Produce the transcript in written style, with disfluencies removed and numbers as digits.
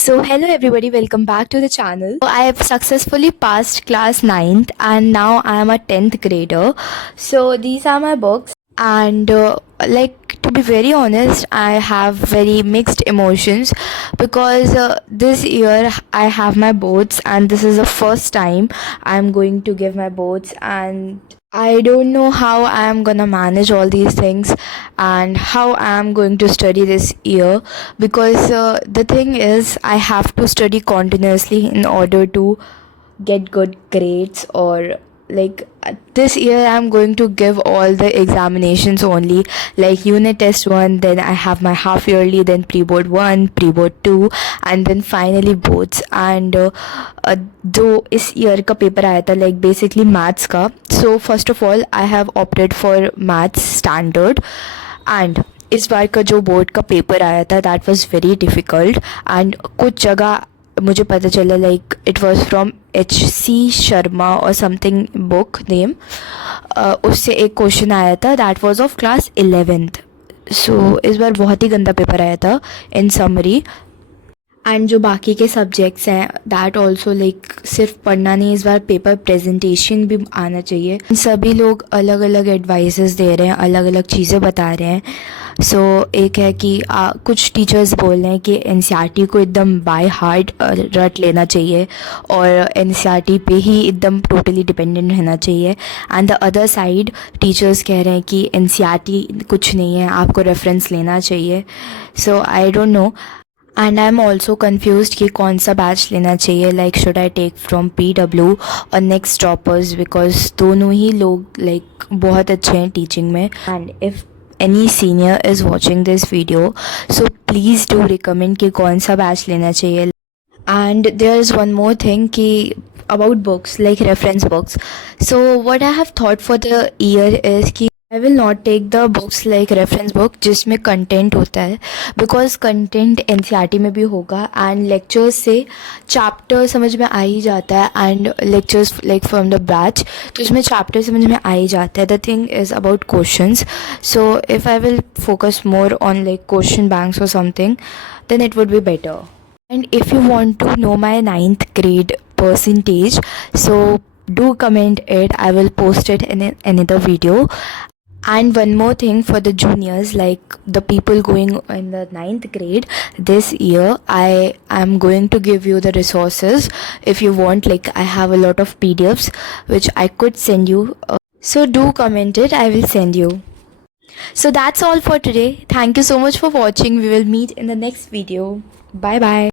So hello everybody, welcome back to the channel. So I have successfully passed class 9th and now I am a 10th grader. So these are my books and to be very honest, I have very mixed emotions because this year I have my boards and this is the first time I'm going to give my boards, and I don't know how I am gonna manage all these things and how I am going to study this year, because the thing is I have to study continuously in order to get good grades, or this year I'm going to give all the examinations only, like unit test 1, then I have my half yearly, then pre-board 1, pre-board 2, and then finally boards. And जो इस ईयर का पेपर आया था like basically maths का, so first of all I have opted for maths standard, and इस बार का जो बोर्ड का पेपर आया था that was very difficult, and कुछ जगह मुझे पता चला like it was from H.C. Sharma और समथिंग बुक नेम, उससे एक क्वेश्चन आया था that was of class 11th. सो इस बार बहुत ही गंदा पेपर आया था इन समरी. एंड जो बाकी के सब्जेक्ट्स हैं दैट ऑल्सो लाइक सिर्फ पढ़ना नहीं, इस बार पेपर प्रेजेंटेशन भी आना चाहिए. सभी लोग अलग अलग एडवाइसेस दे रहे हैं, अलग अलग चीज़ें बता रहे हैं. सो एक है कि कुछ टीचर्स बोल रहे हैं कि एनसीईआरटी को एकदम बाय हार्ट रट लेना चाहिए और एनसीईआरटी पे ही एकदम टोटली डिपेंडेंट रहना चाहिए. And the other side teachers कह रहे हैं कि एनसीईआरटी कुछ नहीं है, आपको रेफरेंस लेना चाहिए. So I don't know, and I am also confuse कि कौन सा बैच लेना चाहिए, like should I take from PW और नेक्स्ट टॉपर्स, बिकॉज दोनों ही लोग लाइक बहुत अच्छे हैं टीचिंग में. And if any senior is watching this video, so please do recommend कि कौन सा बैच लेना चाहिए. And there is one more thing कि about books, like reference books. So what I have thought for the year is कि I will not take the books like reference book जिसमें कंटेंट होता है, बिकॉज कंटेंट NCERT में भी होगा and lectures से चैप्टर समझ में आ ही जाता है, and lectures like from the batch तो इसमें चैप्टर समझ में आ ही जाता है. The thing is about questions. So if I will focus more on like question banks और something, then it would be better. And if you want to know my 9th grade percentage, so do comment it. I will post it in another video. And one more thing for the juniors, like the people going in the 9th grade this year, I am going to give you the resources if you want. Like I have a lot of PDFs which I could send you. So do comment it, I will send you. So that's all for today. Thank you so much for watching. We will meet in the next video. Bye bye.